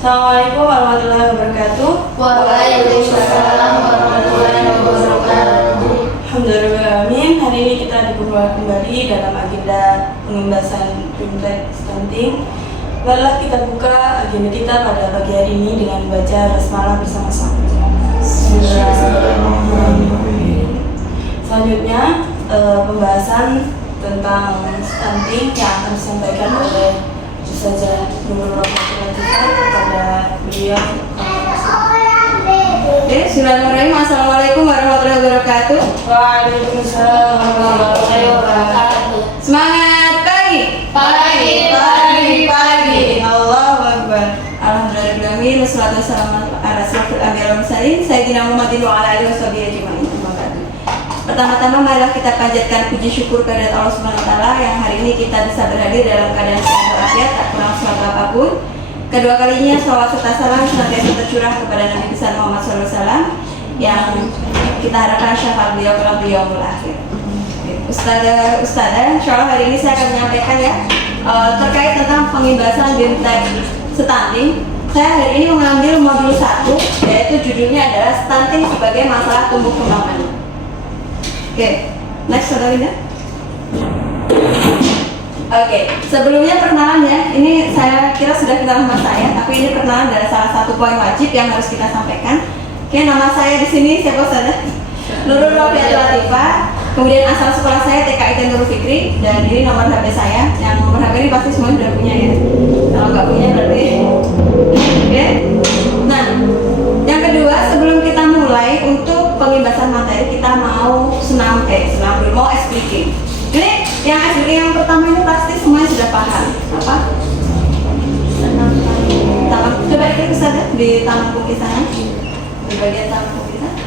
Assalamualaikum warahmatullahi wabarakatuh. Waalaikumsalam warahmatullahi wabarakatuh. Alhamdulillahirrahmanirrahim. Hari ini kita diperbolehkan kembali dalam agenda pembahasan Bimtek Stunting. Marilah kita buka agenda kita pada pagi hari ini dengan membaca basmalah bersama-sama. Selanjutnya pembahasan tentang stunting yang akan disampaikan oleh Ustazah Nurul Rahmatul kepada beliau. Bismillahirrahmanirrahim. Assalamualaikum warahmatullahi wabarakatuh. Waalaikumsalam warahmatullahi wabarakatuh. Semangat pagi. Pagi. Allahu Akbar. Alhamdulillahirrahmanirrahim. Wassalatu wassalamu ala asyrofil anbiya'i wal mursalin sayyidina Muhammadin wa ala alihi washabihi ajmain. Pertama-tama marilah kita panjatkan puji syukur kehadirat Allah Subhanahu wa taala yang hari ini kita bisa berhadir dalam keadaan sehat walafiat, tak kurang suatu apapun. Kedua kalinya shalawat serta salam senantiasa tercurah kepada Nabi besar Muhammad SAW yang kita harapkan syafaat beliau kelak di yaumul akhir. Ustazah, insyaallah hari ini saya akan menyampaikan ya terkait tentang pembahasan Bimtek Stunting. Saya hari ini mengambil modul 1, yaitu judulnya adalah stunting sebagai masalah tumbuh kembang anak. Oke, next ada Linda. Oke, sebelumnya perkenalan ya. Ini saya kira sudah kenal sama saya, tapi ini perkenalan dari salah satu poin wajib yang harus kita sampaikan. Oke, nama saya di sini siapa saja? Nurul Rofiatul Latifah. Kemudian asal sekolah saya TKIT Nurul Fikri, dan ini nomor HP saya. Yang nomor HP ini pasti semua sudah punya ya. Kalau nggak punya berarti. Oke. Nah, yang kedua sebelum kita mulai untuk pembahasan materi kita mau senam dulu, mau expliking. Ini yang expliking yang pertama ini pasti semuanya sudah paham. Apa? Taman. Coba diklik saja di taman bukit sana. Di bagian taman bukit sana.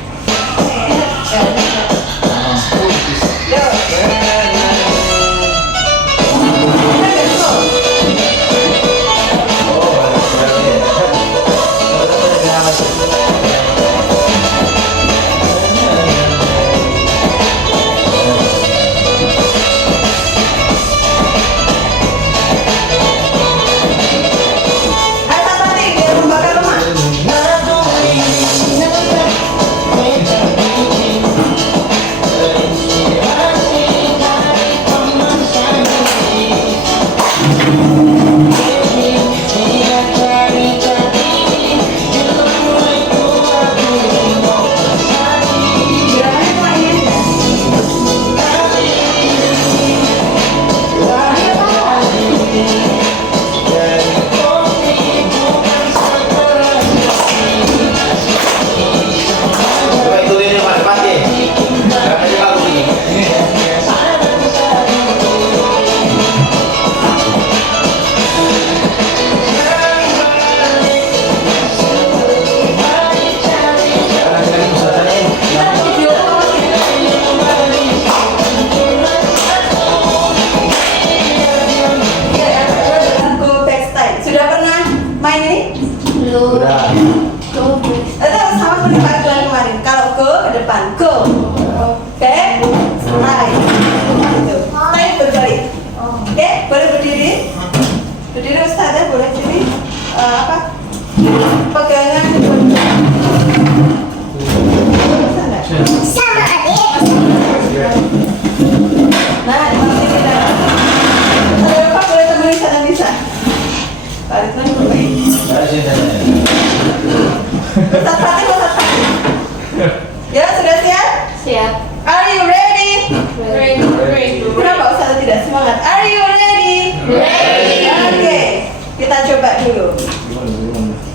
Ya, sudah siap? Siap. Are you ready? Ready. Kenapa Ustazah tidak semangat? Are you ready? Ready. Oke, kita coba dulu.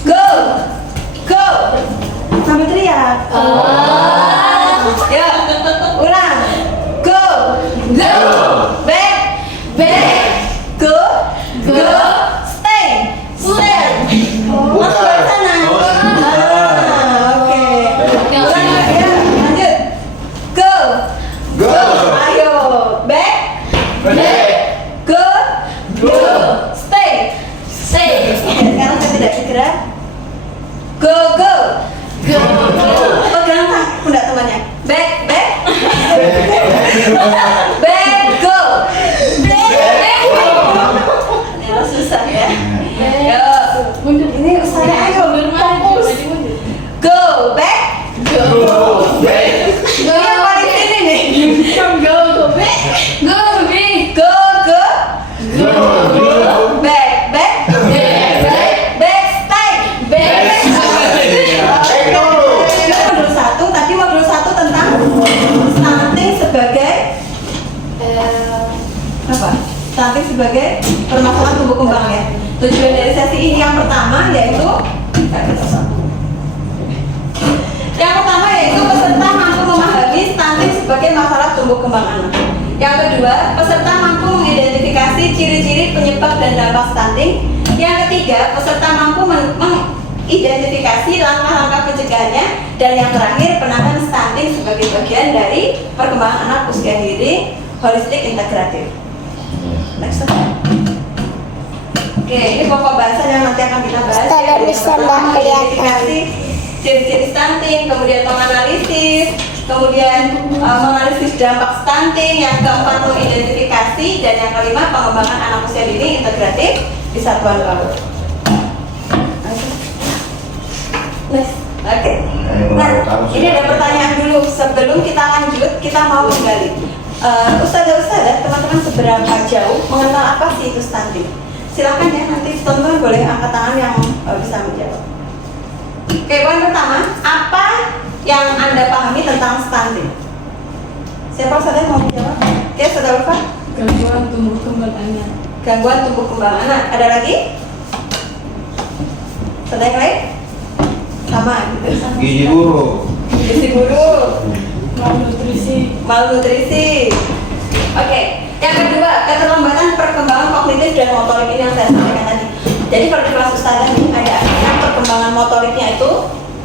Go. Sambil teriak. Ya, ulang. Go. Back. Go. Stay. Masuk ke sana. Oke. Ulang ya, lanjut. Go. Ayo. Back. Go. Stay. Sekarang saya tidak segera. Go. Pegang pundak temannya. Back. Go. Ini susah ya. Ini Ustazah Go, go. Back, stay. Modul 1, tadi modul 1 tentang stunting sebagai apa? Stunting sebagai permasalahan tumbuh kembang ya. Tujuan dari sesi ini yang pertama yaitu peserta mampu memahami stunting sebagai masalah tumbuh kembang anak. Yang kedua, peserta mampu mengidentifikasi ciri-ciri penyebab dan dampak stunting. Yang ketiga, peserta mampu mengidentifikasi langkah-langkah pencegahannya. Dan yang terakhir, penanganan stunting sebagai bagian dari perkembangan anak usia dini holistik integratif. Next slide. Oke, ini pokok bahasan yang nanti akan kita bahas. Identifikasi ciri-ciri stunting, kemudian menganalisis, kemudian menganalisis dampak stunting, yang keempat mengidentifikasi, dan yang kelima pengembangan anak usia dini integratif di satuan PAUD. Oke. Nah, ini ada pertanyaan dulu sebelum kita lanjut, kita mau menggali. Ustazah, teman-teman seberapa jauh mengenal apa sih itu stunting? Silakan ya, nanti teman-teman boleh angkat tangan yang bisa menjawab. Oke, poin pertama, apa yang Anda pahami tentang stunting? Siapa saja yang mau menjawab? Oke, saudara Ulfa. Gangguan tumbuh kembang anak. Gangguan tumbuh kembang anak. Ada lagi? Saudara yang lain? Sama gitu. Gizi buruk. Gizi buruk. Malnutrisi. Oke, yang kedua, keterlambatan perkembangan kognitif dan motorik ini yang saya sampaikan tadi. Jadi kalau di kelas ustazah ini ada yang perkembangan motoriknya itu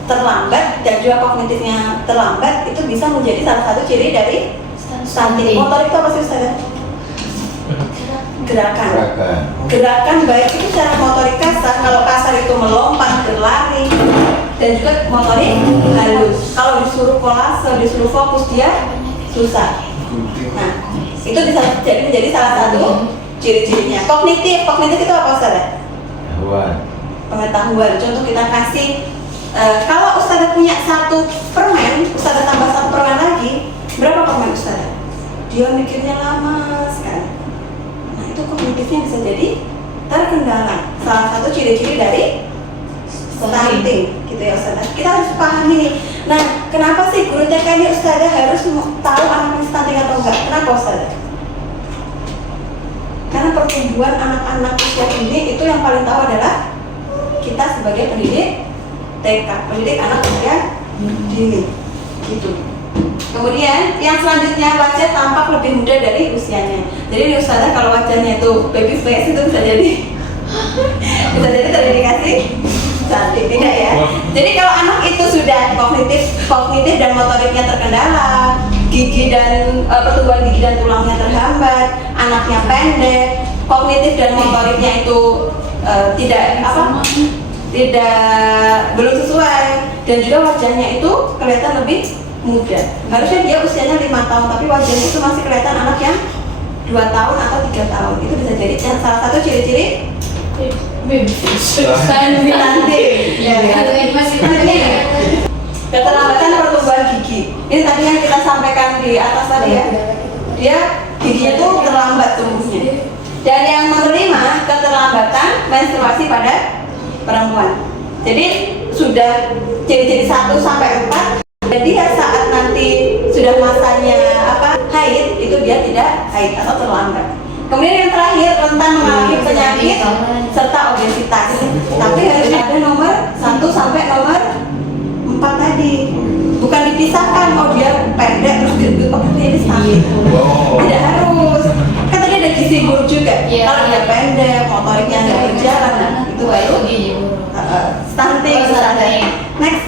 terlambat dan juga kognitifnya terlambat, itu bisa menjadi salah satu ciri dari stunting. Motorik itu apa sih ustazah? Gerakan baik itu secara motorik kasar. Kalau kasar itu melompat, berlari, dan juga motorik halus. Kalau disuruh kolase, disuruh fokus, dia susah. Nah, itu bisa menjadi salah satu ciri-cirinya. Kognitif itu apa ustazah? Pengetahuan. Contoh kita kasih, kalau ustazah punya 1 permen, ustazah tambah 1 permen lagi, berapa permen ustazah? Dia mikirnya lama sekali. Nah, itu kognitifnya bisa jadi terkendala. Salah satu ciri-ciri dari stunting, gitu ya ustazah. Kita harus pahami nih. Nah, kenapa sih guru TK ini ustazah harus tahu anaknya stunting atau enggak? Kenapa ustazah? Karena pertumbuhan anak-anak usia ini itu yang paling tahu adalah kita sebagai pendidik TK, pendidik anak usia dini, gitu. Kemudian yang selanjutnya, wajah tampak lebih muda dari usianya. Jadi di ustazah kalau wajahnya itu baby face itu bisa jadi terindikasi cantik, tidak ya? Jadi kalau anak itu sudah kognitif dan motoriknya terkendala, gigi dan pertumbuhan gigi dan tulangnya terhambat, anaknya pendek, kognitif dan motoriknya itu belum sesuai, dan juga wajahnya itu kelihatan lebih muda. Harusnya dia usianya 5 tahun, tapi wajahnya itu masih kelihatan anak yang 2 tahun atau 3 tahun. Itu bisa jadi salah satu ciri-ciri stunting. Keterlambatan pertumbuhan gigi. Ini tadi yang kita sampaikan di atas tadi ya. Dia giginya itu terlambat tumbuhnya. Dan yang nomor 5, keterlambatan menstruasi pada perempuan. Jadi sudah ciri-ciri 1 sampai 4. Jadi ya saat nanti sudah masanya haid, itu dia tidak haid atau terlambat. Kemudian yang terakhir, rentan mengalami penyakit serta obesitas. Tapi harus ada nomor 1 sampai nomor 4 tadi. Bukan dipisahkan, oh dia pendek terus gendut, oh ini stunting. Tidak harus. Kan tadi ada gizi buruk juga. Kalau dia pendek, motoriknya nggak berjalan, itu baru stunting. Next.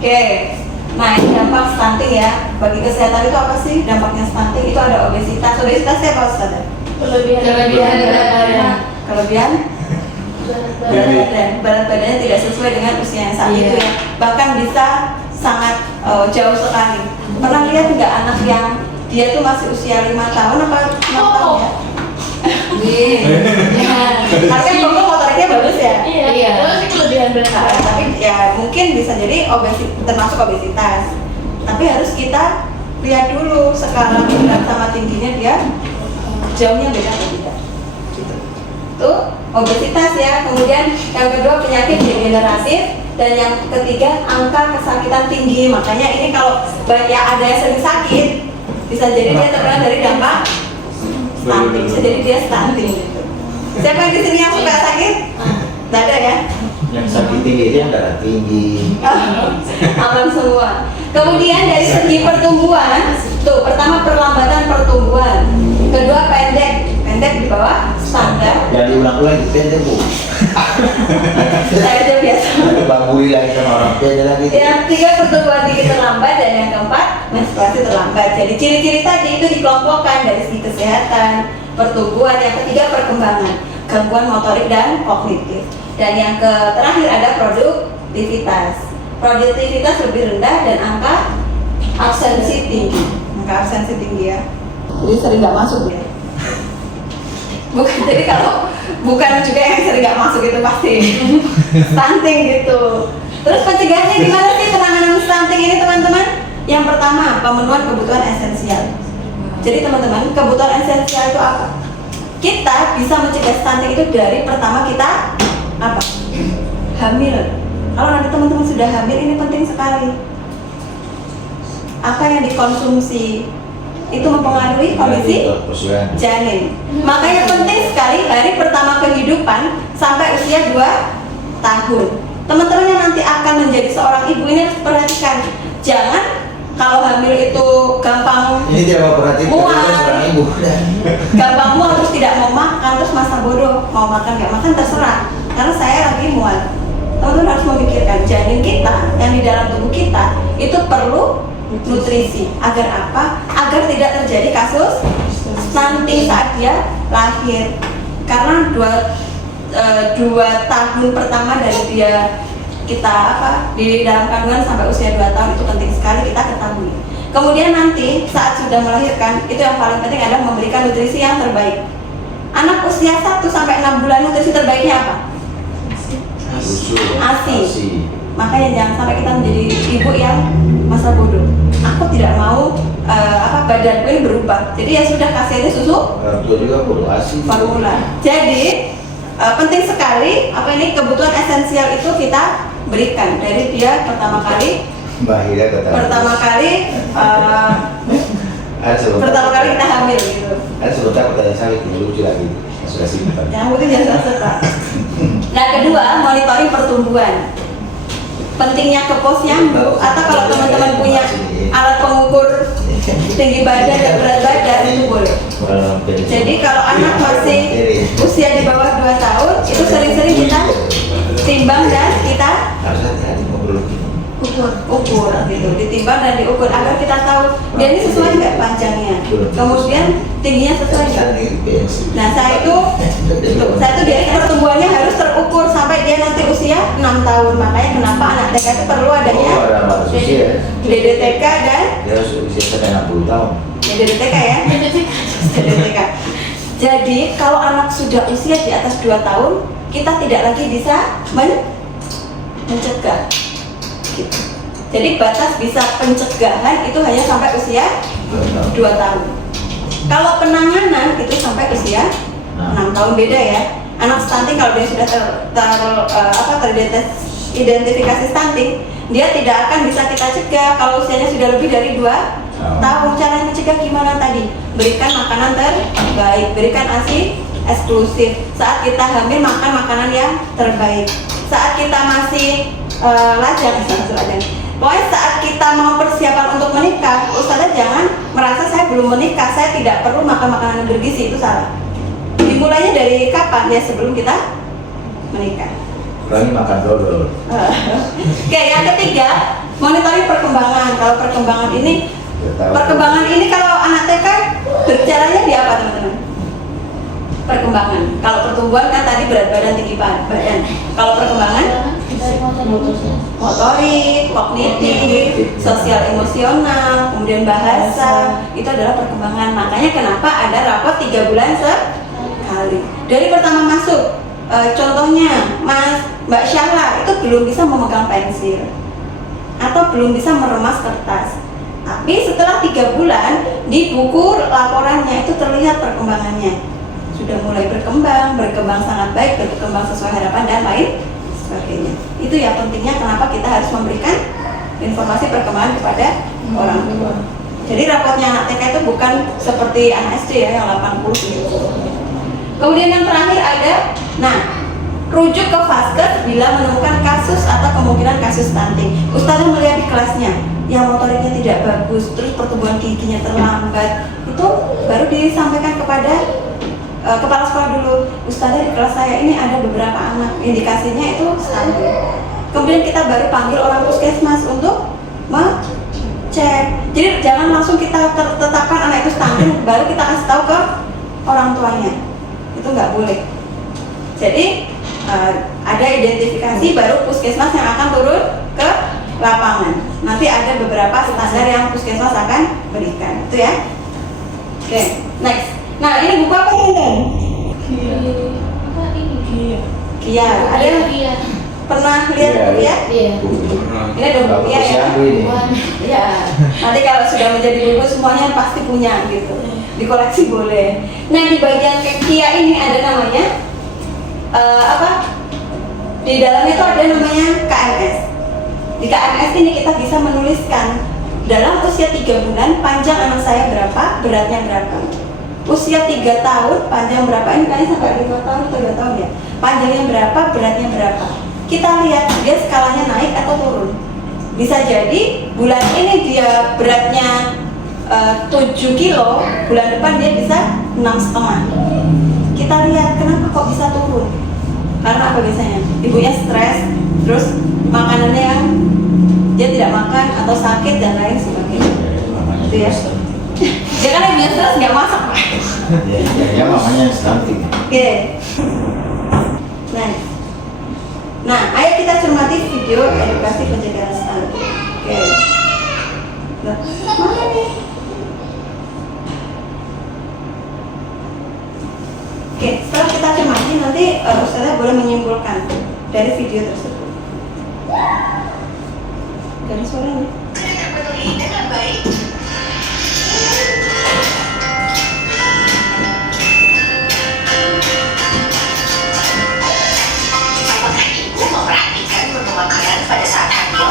Oke. Nah, dampak stunting ya, bagi kesehatan itu apa sih dampaknya stunting? Itu ada obesitas. Obesitas apa Ustaz? Kelebihan berat badannya tidak sesuai dengan usia yang saat itu ya. Bahkan bisa sangat jauh sekali. Pernah lihat nggak anak yang dia tuh masih usia 5 tahun apa 6 tahun ya? Tapi kan motoriknya bagus ya? Iya. Itu kelebihan berat. Tapi ya mungkin bisa jadi termasuk obesitas. Tapi harus kita lihat dulu skala berat sama tingginya dia jauhnya beda atau tidak. Gitu. Itu obesitas ya. Kemudian yang kedua penyakit degeneratif, dan yang ketiga angka kesakitan tinggi. Makanya ini kalau banyak ada yang sering sakit, bisa jadi dia terkena dari dampak stunting, bisa jadi dia stunting gitu. Siapa yang di sini yang suka sakit? Tidak ada ya? Yang sakit tinggi itu yang darah tinggi. Aman semua. Kemudian dari segi pertumbuhan, tuh pertama perlambatan pertumbuhan, kedua pendek di bawah standar. Yang diulang-ulang itu pendek bu. Saya aja biasa. Ada bambui lagi sama orang pendek lagi. Yang ketiga pertumbuhan tinggi terlambat, dan yang keempat menstruasi terlambat. Jadi ciri-ciri tadi itu dikelompokkan dari segi kesehatan, pertumbuhan, yang ketiga perkembangan, gangguan motorik dan kognitif, dan yang terakhir ada produktivitas. Produktivitas lebih rendah dan angka absensi tinggi. Angka absensi tinggi ya. Jadi sering nggak masuk ya. Bukan, jadi kalau bukan juga yang sering nggak masuk itu pasti stunting gitu. Terus pencegahannya gimana sih penanganan stunting ini teman-teman? Yang pertama, pemenuhan kebutuhan esensial. Jadi teman-teman, kebutuhan esensial itu apa? Kita bisa mencegah stunting itu dari pertama kita apa? Hamil. Kalau nanti teman-teman sudah hamil, ini penting sekali. Apa yang dikonsumsi itu mempengaruhi kondisi janin. Makanya penting sekali hari pertama kehidupan sampai usia 2 tahun. Teman-teman yang nanti akan menjadi seorang ibu ini harus perhatikan. Jangan kalau hamil itu gampang ini tidak mau perhatikan seorang ibu. gampang mual terus tidak mau makan, terus masa bodoh mau makan nggak makan terserah. Karena saya lagi mual. Teman-teman harus memikirkan janin kita yang di dalam tubuh kita itu perlu nutrisi. Agar apa? Agar tidak terjadi kasus stunting saat dia lahir. Karena 2 tahun pertama dari dia kita di dalam kandungan sampai usia 2 tahun itu penting sekali kita ketahui. Kemudian nanti saat sudah melahirkan itu yang paling penting adalah memberikan nutrisi yang terbaik. Anak usia 1 sampai 6 bulan nutrisi terbaiknya apa? ASI. Makanya jangan sampai kita menjadi ibu yang masa bodoh. Aku tidak mau badanku ini berubah. Jadi ya sudah kasih aja susu formula. Jadi penting sekali kebutuhan esensial itu kita berikan dari dia pertama kali kita hamil gitu. Ada sebentar pertanyaan saya lucu lagi. Sudah simpan. Yang penting jangan serta. Nah kedua, monitoring pertumbuhan. Pentingnya ke posyandu atau kalau teman-teman punya alat pengukur tinggi badan dan berat badan itu boleh. Jadi kalau anak masih usia di bawah 2 tahun itu sering-sering kita timbang dan kita ukur gitu, ditimbang dan diukur agar kita tahu dia ini sesuai nggak panjangnya, kemudian tingginya sesuai nggak. Nah saya itu dia pertumbuhannya harus terukur sampai dia nanti usia 6 tahun. Makanya kenapa anak TK itu perlu adanya DDTK dan DDTK ya. DDTK. Jadi kalau anak sudah usia di atas 2 tahun kita tidak lagi bisa mencegah. Jadi batas bisa pencegahan itu hanya sampai usia 2 tahun. Kalau penanganan itu sampai usia 6 tahun, beda ya. Anak stunting kalau dia sudah teridentifikasi stunting, dia tidak akan bisa kita cegah kalau usianya sudah lebih dari 2 tahun. Cara mencegah gimana tadi? Berikan makanan terbaik, berikan ASI eksklusif. Saat kita hamil makan makanan yang terbaik. Saat kita masih lajang. Pokoknya saat kita mau persiapan untuk menikah, Ustazah jangan merasa saya belum menikah, saya tidak perlu makan makanan yang bergizi, itu salah. Dimulainya dari kapan? Ya sebelum kita menikah. Kurangi makan dodol. Oke, yang ketiga, monitoring perkembangan. Kalau perkembangan ini kalau anak TK berjalannya di apa teman-teman? Perkembangan. Kalau pertumbuhan kan tadi berat badan, tinggi badan. Kalau perkembangan motorik, kognitif, sosial emosional, kemudian bahasa, itu adalah perkembangan. Makanya kenapa ada rapot 3 bulan sekali. Dari pertama masuk, contohnya Mbak Syahla itu belum bisa memegang pensil atau belum bisa meremas kertas. Tapi setelah 3 3 bulan di buku laporannya itu terlihat perkembangannya. Sudah mulai berkembang sangat baik, berkembang sesuai harapan dan lain sebagainya. Itu ya pentingnya kenapa kita harus memberikan informasi perkembangan kepada orang tua. Jadi rapotnya anak TK itu bukan seperti anak SD ya yang 80 gitu. Kemudian yang terakhir ada, rujuk ke Vaskes bila menemukan kasus atau kemungkinan kasus stunting. Ustazah melihat di kelasnya yang motoriknya tidak bagus, terus pertumbuhan giginya terlambat, itu baru disampaikan kepada kepala sekolah dulu. Ustazah, di kelas saya ini ada beberapa anak, indikasinya itu stunting. Kemudian kita baru panggil orang puskesmas untuk cek. Jadi jangan langsung kita tetapkan anak itu stunting baru kita kasih tahu ke orang tuanya. Itu nggak boleh. Jadi ada identifikasi baru puskesmas yang akan turun ke lapangan. Nanti ada beberapa standar yang puskesmas akan berikan. Itu ya. Oke, next. Nah, ini buku apa ini? Apa ini? Kia. Ada pernah lihat buku ya? Iya. Ini ada buku ya. Iya. Nanti kalau sudah menjadi buku semuanya pasti punya gitu. Dikoleksi boleh. Nah, di bagian Kia ini ada namanya di dalamnya itu ada namanya KMS. Di KMS ini kita bisa menuliskan dalam usia 3 bulan panjang anak saya berapa, beratnya berapa. Usia 3 tahun panjang berapa, ini kayaknya sampai 5 tahun atau 2 tahun ya. Panjangnya berapa, beratnya berapa. Kita lihat dia skalanya naik atau turun. Bisa jadi bulan ini dia beratnya 7 kilo, bulan depan dia bisa 6,5. Kita lihat kenapa kok bisa turun. Karena apa biasanya? Ibunya stres, terus makanannya yang dia tidak makan atau sakit dan lain sebagainya. Itu ya. Dia kan ibunya stres nggak masak. Ya mamanya stunting. Oke. Nah, ayo kita cermati video edukasi pencegahan stunting. Oke. Nah, mana nih? Oke, setelah kita cermati nanti Ustazah boleh menyimpulkan dari video tersebut. Dari suaranya. Terpenuhi dengan baik. Apakah ibu memperhatikan menu makanan pada saat hamil?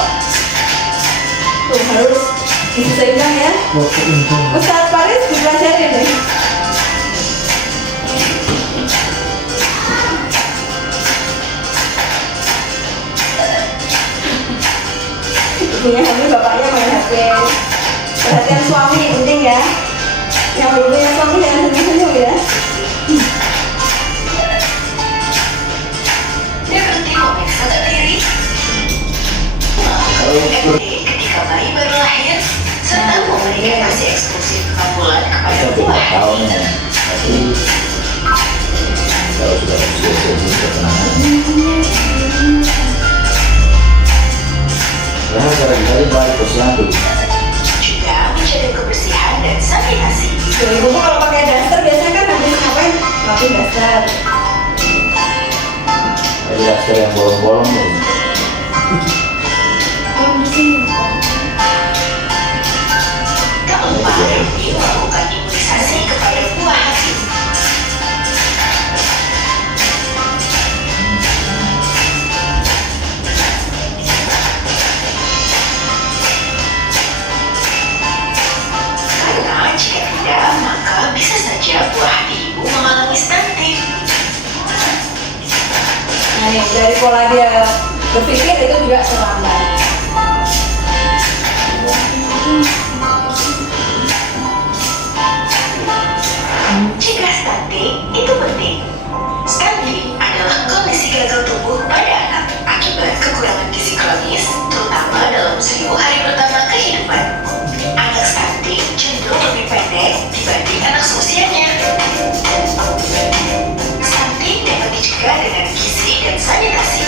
Tuh harus diseimbang ya. Ustaz Faris dipelajari deh. Ibunya hamil, bapaknya main HP. Perhatian suami penting ya. Yang belum punya suami jangan senyum-senyum ya. Dia penting memeriksa ke diri. Ketika bayi baru lahir, serta memberikan ASI eksklusif 4 bulan kepada Kita 3 buah. tahun ya. Tapi kalau sudah usia segitu ketenangan. Ya, cara kita balik ke siang dulu. Juga menjaga kebersihan dan sanitasi. Tuh, ibu kalau pakai daster biasanya kan habis ngapain? Pakai daster. Jadi daster yang bolong-bolong ya. Keempat, melakukan imunisasi kepada buah hati. Karena jika tidak, maka bisa saja buah hati ibu mengalami stunting. Nah, nih, dari pola dia berpikir itu juga terlambat. Jika stunting itu penting. Stunting adalah kondisi gagal tumbuh pada anak akibat kekurangan gizi kronis, terutama dalam 1000 hari pertama kehidupan. Anak stunting cenderung lebih pendek dibanding anak seusianya. Stunting dapat dicegah dengan gizi dan sanitasi.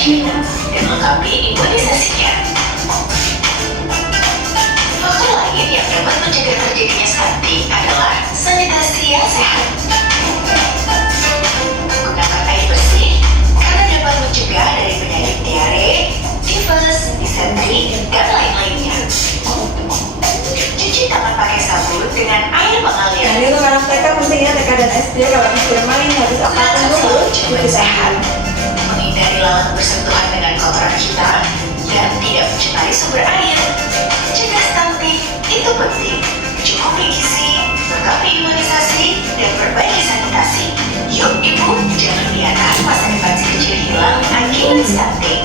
wajib minum dan lengkapi imunisasinya. Faktor lain yang dapat mencegah terjadinya stunting adalah sanitasi yang sehat. Gunakan air bersih karena dapat mencegah dari penyakit diare, tifus, disentri, dan lain-lainnya. Cuci tangan pakai sabun dengan air mengalir. Nah, ini untuk anak TK pentingnya TK dan SD kalau habis bermain habis apa Gunakan pun sabun cuci cuman sehat. tangan. Menghindari lalat bersentuhan dengan kotoran kita dan tidak mencemari sumber air. Cegah stunting itu penting. Cukupi gizi, lengkapi imunisasi, dan perbaiki sanitasi. Yuk ibu, jangan biarkan masa depan si kecil hilang akibat stunting.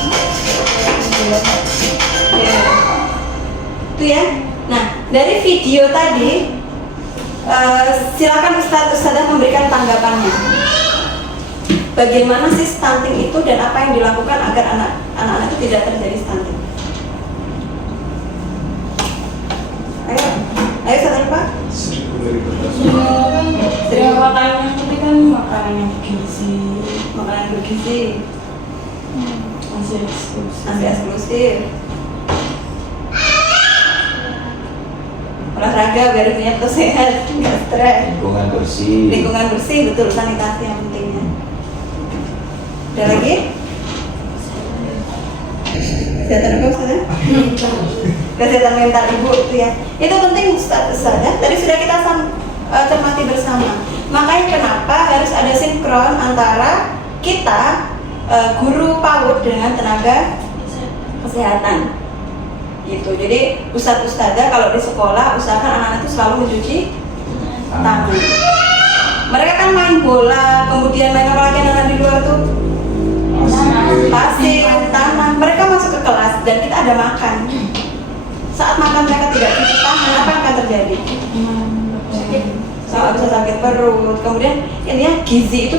Itu ya. Nah, dari video tadi silakan Ustazah memberikan tanggapannya. Bagaimana sih stunting itu dan apa yang dilakukan agar anak-anak itu tidak terjadi stunting? Ayo Ustazah Pak. Ya, makanannya penting kan makanan yang bergizi. Makanan bergizi, Masih eksklusif. nasi eksklusif, olahraga biar punya tubuh sehat, nggak stres. Lingkungan bersih. Lingkungan bersih, betul, sanitasi yang pentingnya. Ada lagi? Kesehatan apa Ustazah? Kesehatan mental ibu itu ya. Itu penting Ustazah. Tadi sudah kita cermati bersama. Makanya kenapa harus ada sinkron antara kita guru PAUD dengan tenaga kesehatan. Gitu. Jadi ustazah kalau di sekolah usahakan anak-anak itu selalu mencuci tangan. Mereka kan main bola, kemudian main apa lagi anak-anak di luar tuh? Pasir, tanah. Mereka masuk ke kelas dan kita ada makan. Saat makan mereka tidak cuci tangan, apa yang akan terjadi? Bisa sakit perut. Kemudian intinya gizi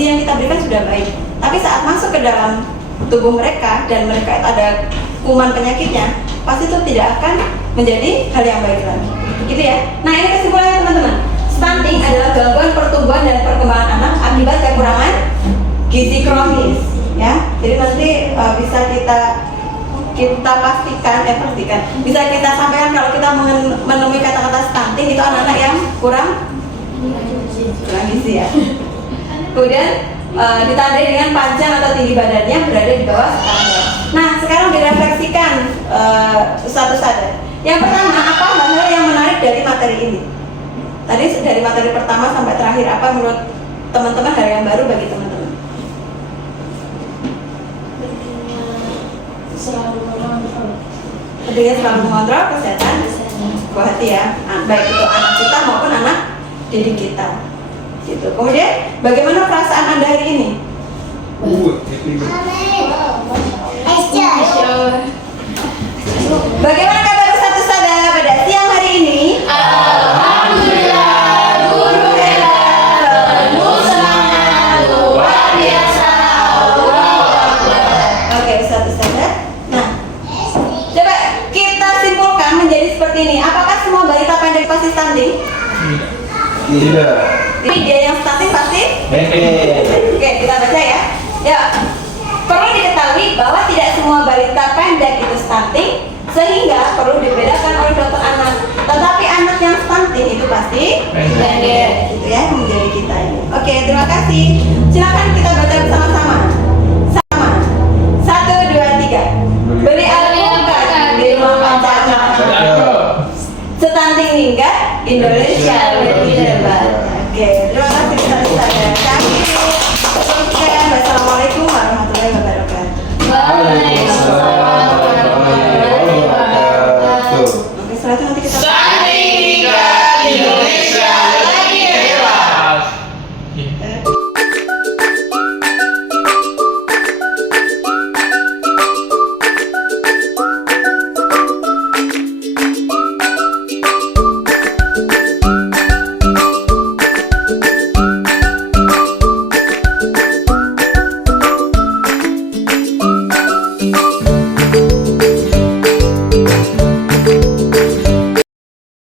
yang kita berikan sudah baik. Tapi saat masuk ke dalam tubuh mereka dan mereka itu ada kuman penyakitnya, pasti itu tidak akan menjadi hal yang baik lagi. Gitu ya. Nah, ini kesimpulannya teman-teman. Stunting adalah gangguan pertumbuhan dan perkembangan anak akibat kekurangan gizi kronis, ya. Jadi nanti bisa kita pastikan, bisa kita sampaikan kalau kita menemui kata-kata stunting itu anak-anak yang kurang gizi ya. Kemudian ditandai dengan panjang atau tinggi badannya berada di bawah standar. Nah, sekarang direfleksikan satu-satu. Yang pertama, apa hal yang menarik dari materi ini? Tadi dari materi pertama sampai terakhir, apa menurut teman-teman hal yang baru bagi teman-teman? Pentingnya selalu mengontrol kesehatan hati ya, baik itu anak kita maupun anak didik kita. Gitu. Kemudian, bagaimana perasaan Anda hari ini? Bagaimana kabar Ustazah pada siang hari ini? Alhamdulillah, guru hebat, penuh semangat, luar biasa, Allahu Akbar. Oke, Ustazah. Nah, coba kita simpulkan menjadi seperti ini. Apakah semua balita pendek pasti stunting? Tidak. Ini dia yang stunting pasti? Oke, kita baca ya. Ya, perlu diketahui bahwa tidak semua balita pendek itu stunting, sehingga perlu dibedakan oleh dokter anak. Tetapi anak yang stunting itu pasti pendek, gitu ya, yang menjadi kita ini. Oke, terima kasih. Silakan